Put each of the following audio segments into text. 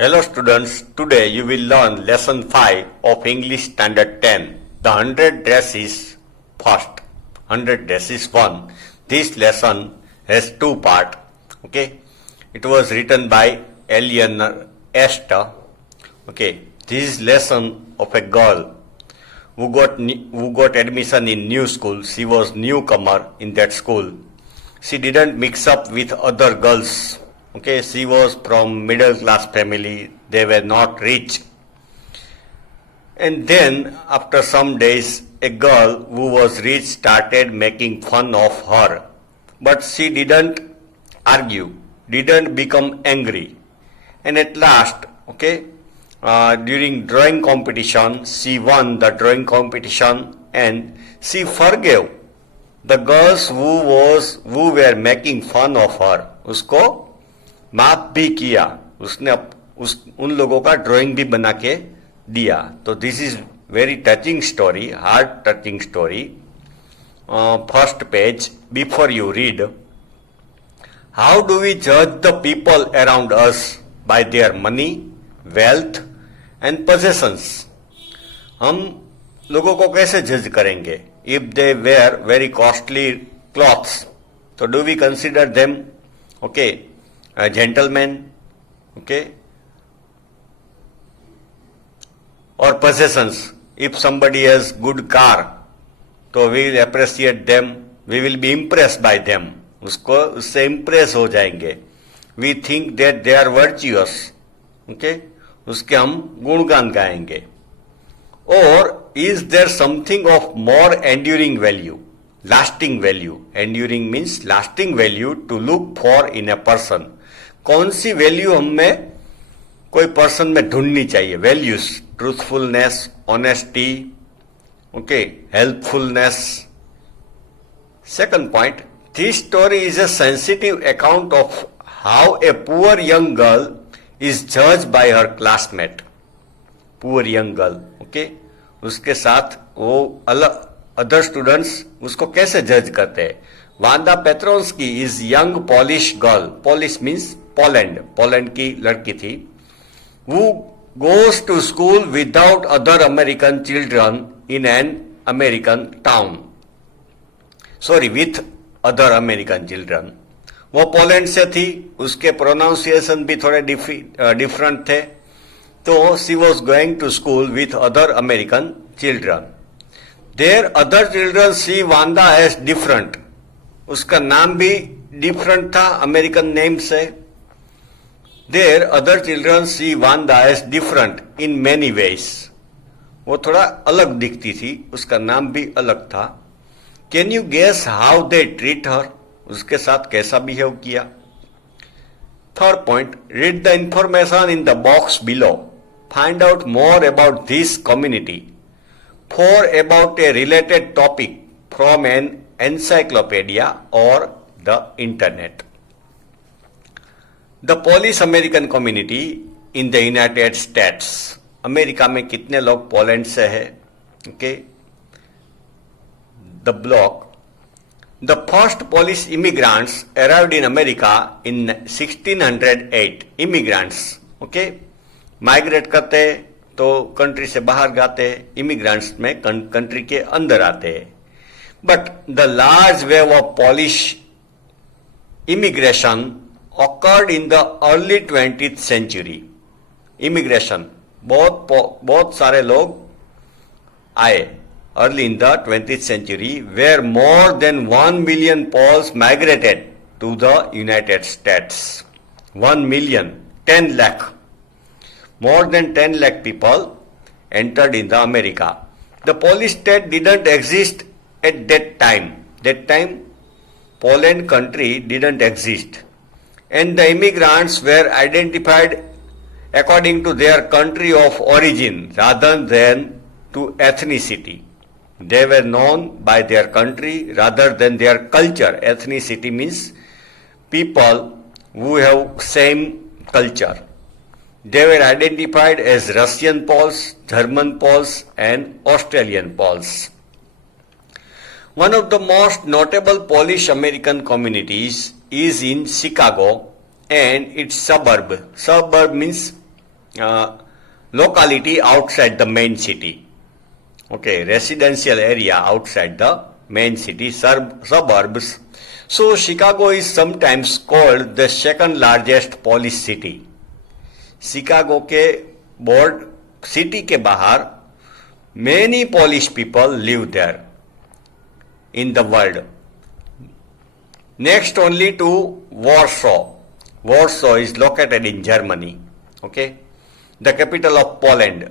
Hello students, today you will learn lesson 5 of English Standard 10. The 100 dress is first. 100 dress is 1. This lesson has two parts. Okay. It was written by Eleanor Esther. Okay. This is lesson of a girl who got admission in new school. She was newcomer in that school. She didn't mix up with other girls. Okay, she was from middle class family. They were not rich. And then after some days, a girl who was rich started making fun of her. But she didn't argue, didn't become angry. And at last, during drawing competition, she won the drawing competition and she forgave the girls who were making fun of her. उसको माफ भी किया, उसने उन लोगों का drawing भी बना के दिया. तो this is very touching story, heart touching story. First page, before you read, how do we जज the people around us by their money, wealth and possessions. हम लोगों को कैसे जज करेंगे? If they wear very costly clothes, तो do we consider them gentlemen, or possessions. If somebody has good car, तो we will appreciate them, we will be impressed by them. उससे impress हो जाएंगे. We think that they are virtuous, उसके हम गुणगान गाएंगे. Or is there something of more enduring value, lasting value? Enduring means lasting value to look for in a person. कौन सी value हमें कोई पर्सन में ढूंढनी चाहिए? Values, truthfulness, honesty, helpfulness. Second point, this story is a sensitive account of how a poor young girl is जज by her classmate. Poor young girl, उसके साथ वो अलग अदर स्टूडेंट्स उसको कैसे जज करते हैं. Wanda Petronski is young Polish girl. Polish means Poland, Poland की लड़की थी. who goes to school without other American children in an American town. Sorry, with other American children. वो पोलैंड से थी, उसके प्रोनाउंसिएशन भी थोड़े डिफरेंट थे. तो she was going to school with other American children. Their other children see Wanda as different. उसका नाम भी डिफरेंट था अमेरिकन नेम से. Their other children see Wanda as different in many ways. वो थोड़ा अलग दिखती थी, उसका नाम भी अलग था. Can you guess how they treat her? उसके साथ कैसा बिहेव किया. Third point, read the information in the box below. Find out more about this community. 4 about a related topic from an encyclopedia or the internet. The Polish American community in the United States. America में कितने लोग Poland से है? The block. The first Polish immigrants arrived in America in 1608. Immigrants, migrate करते तो country से बाहर जाते, इमिग्रेंट्स में कंट्री के अंदर आते हैं. But the large wave of polish immigration occurred in the early 20th century. Immigration, बहुत सारे लोग आए early in the 20th century, where more than 1 million Poles migrated to the United States. 1 million, 10 lakh. More than 10 lakh people entered in the America. The Polish state didn't exist at that time. That time, Poland country didn't exist. And the immigrants were identified according to their country of origin rather than to ethnicity. They were known by their country rather than their culture. Ethnicity means people who have same culture. They were identified as Russian Poles, German Poles and Australian Poles. One of the most notable Polish American communities is in Chicago and its suburb. Suburb means locality outside the main city. Okay, residential area outside the main city, suburbs. So Chicago is sometimes called the second largest Polish city. Chicago के board city के बाहर many Polish people live there in the world. Next only to Warsaw. Warsaw is located in Germany. Okay, the capital of Poland.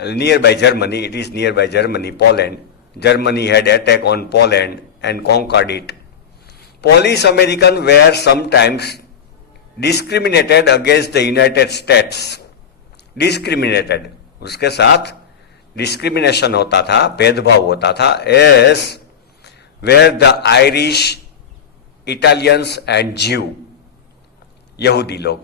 Nearby Germany, it is nearby Germany, Poland. Germany had attack on Poland and conquered it. Polish Americans were sometimes discriminated against the United States. Discriminated, उसके साथ discrimination होता था, भेदभाव होता था, as were the Irish, Italians and Jew, यहूदी लोग.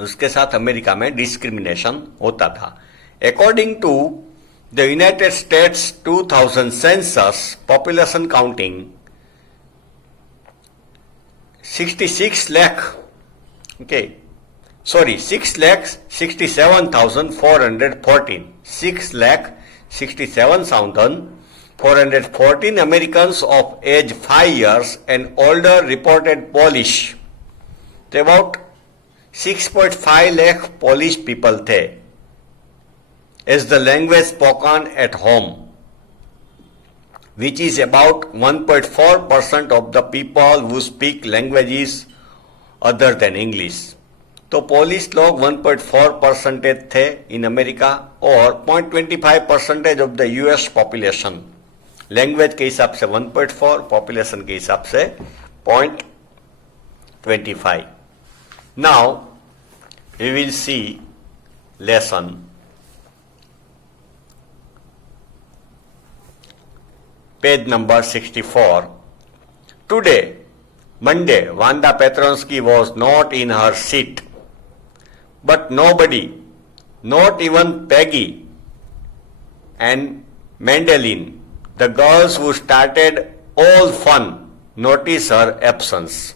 उसके साथ अमेरिका में डिस्क्रिमिनेशन होता था. According to the United States 2000 census population counting 66 lakh, okay, sorry, 6,67,414, 6,67,414 Americans of age 5 years and older reported Polish. तो about 6.5 lakh Polish people थे as the language spoken at home, which is about 1.4% of the people who speak languages other than English. तो Polish लोग 1.4% थे in America और 0.25% of the US population. Language के हिसाब से 1.4, population के हिसाब से 0.25. Now we will see lesson page number 64. Today, Monday, Wanda Petronsky was not in her seat, but nobody, not even Peggy and Mendelin, the girls who started all fun, noticed her absence.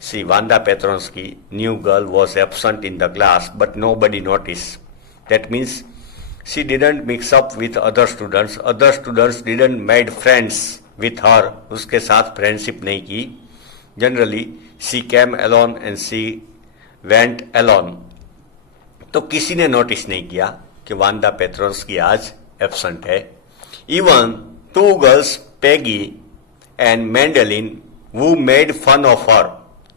See, Wanda Petronsky, new girl, was absent in the class, but nobody noticed. That means she didn't mix up with other students. Other students didn't made friends with her. उसके साथ friendship नहीं की. Generally, she came alone and she went alone. तो किसी ने notice नहीं किया कि वांदा पेट्रोन्स्की आज absent है. Even two girls, Peggy and Mendelin, who made fun of her,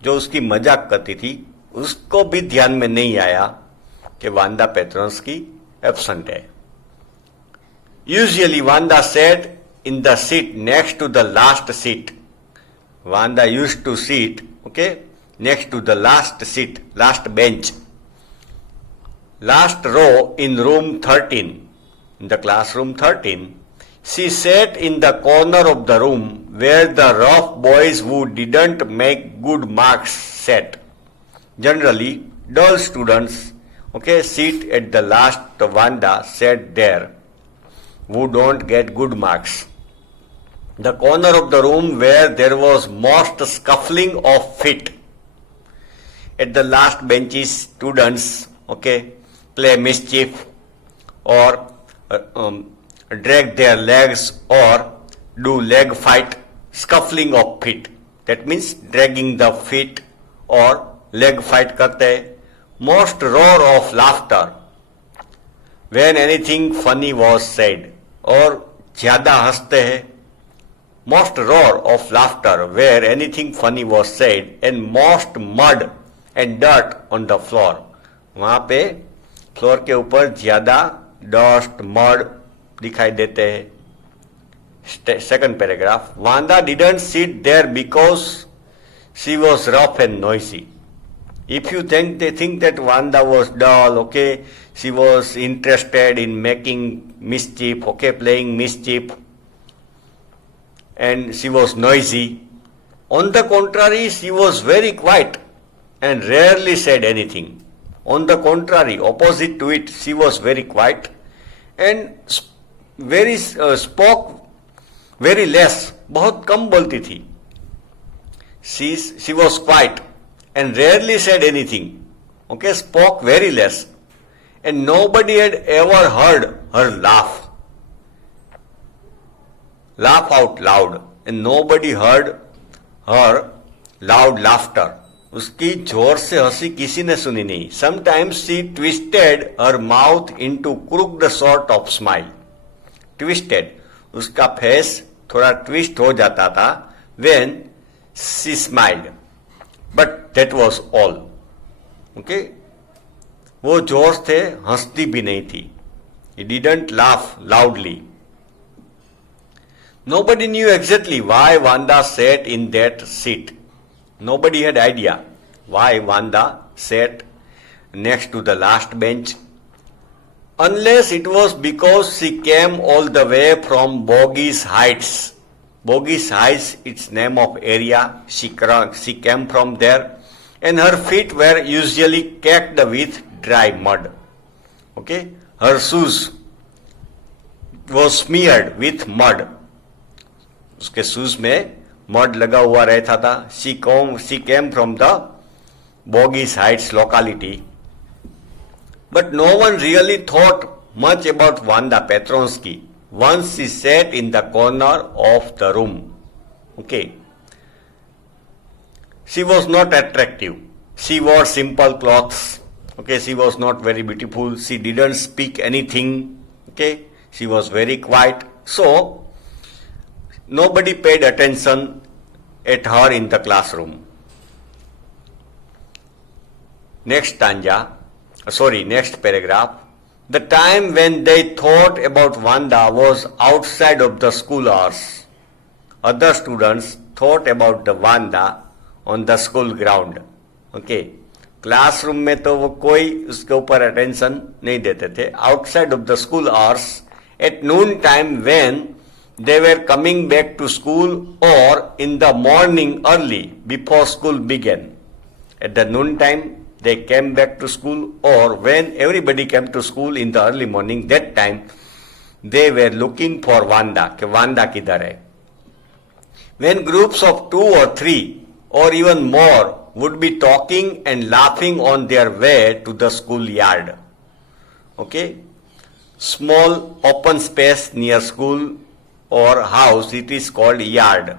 जो उसकी मजाक करती थी, उसको भी ध्यान में नहीं आया कि वांदा पेट्रोन्स्की absent है. Usually Wanda sat in the seat next to the last seat. Wanda used to sit, okay, next to the last seat, last bench, last row in room 13, in the classroom 13. She sat in the corner of the room where the rough boys who didn't make good marks sat. Generally, dull students, okay, sit at the last. Wanda sat there, who don't get good marks. The corner of the room where there was most scuffling of feet. At the last benches, students, okay, play mischief or drag their legs or do leg fight, scuffling of feet. That means dragging the feet or leg fight करते. Most roar of laughter when anything funny was said. और ज्यादा हंसते हैं. Most roar of laughter where anything funny was said, and most mud and dirt on the floor. वहां पे floor के ऊपर ज्यादा डस्ट मड दिखाई देते हैं. Second paragraph. Wanda didn't sit there because she was rough and noisy. If you think that Wanda was dull, okay, she was interested in making mischief, okay, playing mischief, and she was noisy. On the contrary, she was very quiet and rarely said anything. On the contrary, opposite to it, she was very quiet and spoke very less, बहुत कम बोलती थी. She was quiet and rarely said anything. Okay, spoke very less. And nobody had ever heard her laugh out loud. And nobody heard her loud laughter. उसकी जोर से हंसी किसी ने सुनी नहीं. Sometimes she twisted her mouth into crooked sort of smile. Twisted, उसका face थोड़ा ट्विस्ट हो जाता था when she smiled. But that was all. Okay? वो जोर से हंसती भी नहीं थी. He didn't laugh loudly. Nobody knew exactly why Wanda sat in that seat. Nobody had idea why Wanda sat next to the last bench, unless it was because she came all the way from Bogies Heights. Bogies Heights, its name of area. She came from there, and her feet were usually caked with dry mud. Okay, her shoes was smeared with mud. उसके shoes में mud लगा हुआ रहता था. She came from the Bogies Heights locality. But no one really thought much about Wanda Petronsky once she sat in the corner of the room. Okay. She was not attractive. She wore simple clothes. Okay, she was not very beautiful. She didn't speak anything. Okay, she was very quiet. So, nobody paid attention at her in the classroom. Next paragraph. The time when they thought about Wanda was outside of the school hours. Other students thought about the Wanda on the school ground. Okay. Classroom में तो वो कोई उसके ऊपर attention नहीं देते थे. Outside of the school hours, at noon time when they were coming back to school or in the morning early before school began. At the noon time they came back to school, or when everybody came to school in the early morning, that time they were looking for Wanda. कि Wanda किधर है? When groups of 2 or 3 or even more would be talking and laughing on their way to the school yard. Okay? Small open space near school or house, it is called yard.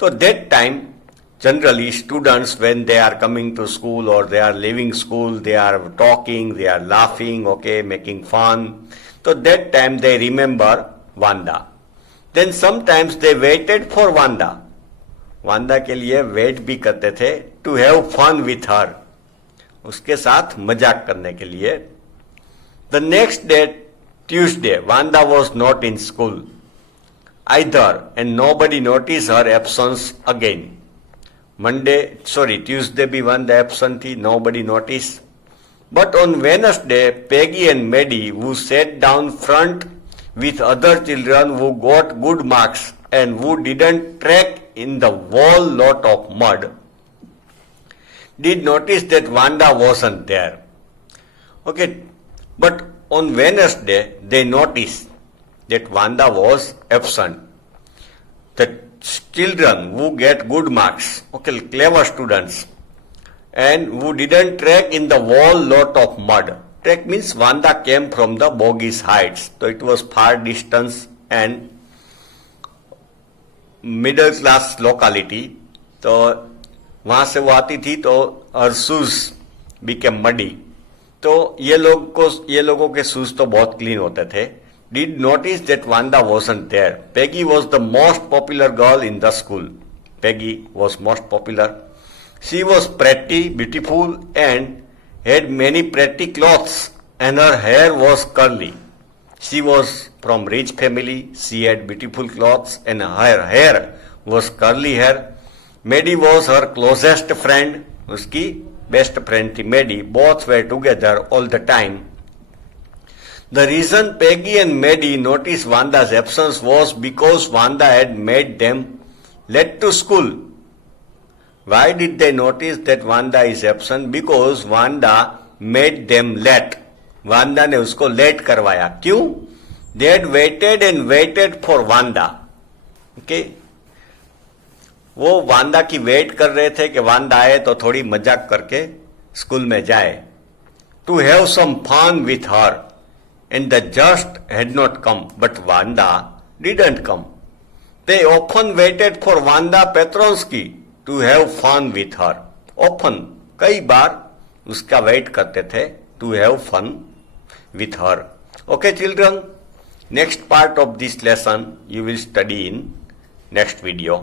So that time, generally students, when they are coming to school or they are leaving school, they are talking, they are laughing, okay, making fun. So that time they remember Wanda. Then sometimes they waited for Wanda. वांदा के लिए wait भी करते थे, to have fun with her, उसके साथ मजाक करने के लिए. The next day Tuesday Wanda was not in school either and nobody noticed her absence again. Tuesday भी Wanda absent थी, nobody noticed. But on Wednesday, Peggy and Maddie, who sat down front with other children who got good marks and who didn't track in the whole lot of mud, did notice that Wanda wasn't there. Okay, but on Wednesday they noticed that Wanda was absent. The children who get good marks, okay, clever students, and who didn't trek in the whole lot of mud. Trek means Wanda came from the Bogies Heights, so it was far distance and middle class locality. तो वहाँ से वो आती थी तो हर shoes became muddy. तो ये लोगों के शूज तो बहुत क्लीन होते थे. Did notice that Wanda wasn't there. Peggy was the most popular girl in the school. Peggy was most popular. She was pretty, beautiful, and had many pretty clothes, and her hair was curly. She was from rich family. She had beautiful clothes, and her hair was curly hair. Maddie was her closest friend. उसकी best friend थी Maddie. Both were together all the time. The reason Peggy and Maddie noticed Wanda's absence was because Wanda had made them late to school. Why did they notice that Wanda is absent? Because Wanda made them late. Wanda ने उसको late करवाया. क्यों? They had waited and waited for Wanda. Okay. वो वांदा की wait कर रहे थे कि वांदा आए तो थोड़ी मजाक करके स्कूल में जाए, to have some fun with her, and the just had not come but Wanda didn't come. They often waited for Wanda Petronsky to have fun with her. Often, कई बार उसका वेट करते थे to have fun with her. Okay, children. Next part of this lesson you will study in next video.